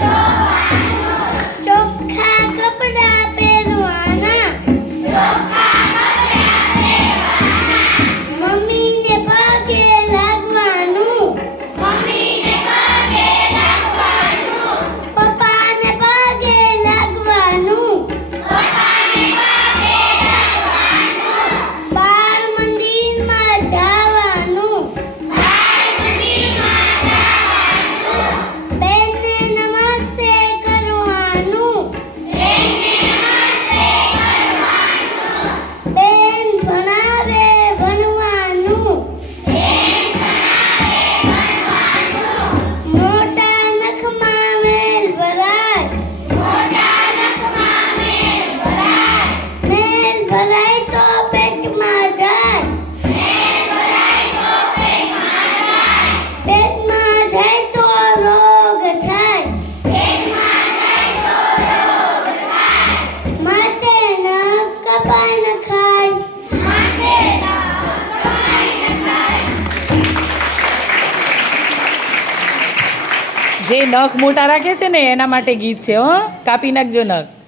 다 જે નખ મોટા રાખે છે ને એના માટે ગીત છે હો. કાપી નાખજો નખ.